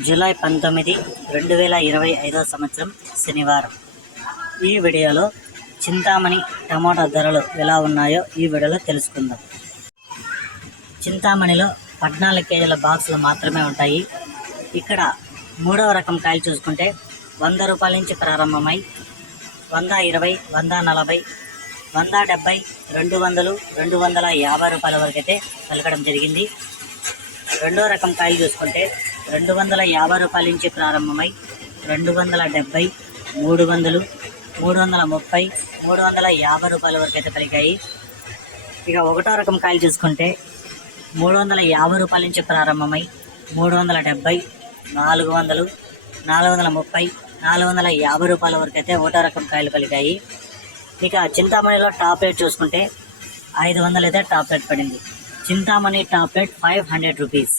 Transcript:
July పంతొమ్మిది రెండు వేల ఇరవై ఐదో సంవత్సరం శనివారం. ఈ వీడియోలో చింతామణి టమాటా ధరలు ఎలా ఉన్నాయో ఈ వీడియోలో తెలుసుకుందాం. చింతామణిలో పద్నాలుగు కేజీల బాక్సులు మాత్రమే ఉంటాయి. ఇక్కడ మూడవ రకం కాయలు చూసుకుంటే వంద రూపాయల నుంచి ప్రారంభమై వంద ఇరవై వంద నలభై వంద డెబ్బై రెండు వందలు రెండు వందల యాభై రూపాయల వరకు అయితే పలకడం జరిగింది. రెండో రకం కాయలు చూసుకుంటే రెండు వందల యాభై రూపాయల నుంచి ప్రారంభమై రెండు వందల డెబ్బై మూడు వందలు మూడు వందల ముప్పై మూడు వందల యాభై రూపాయల వరకు అయితే పలికాయి ఇక ఒకటో రకం కాయలు చూసుకుంటే మూడు వందల యాభై రూపాయల నుంచి ప్రారంభమై మూడు వందల డెబ్బై నాలుగు వందలు నాలుగు వందల ముప్పై నాలుగు వందల యాభై రూపాయల వరకు అయితే ఒకటో రకం కాయలు పలికాయి ఇక చింతామణిలో టాప్ రేట్ చూసుకుంటే ఐదు వందలు అయితే టాప్ రేట్ పడింది. Chintamani top rate five hundred rupees.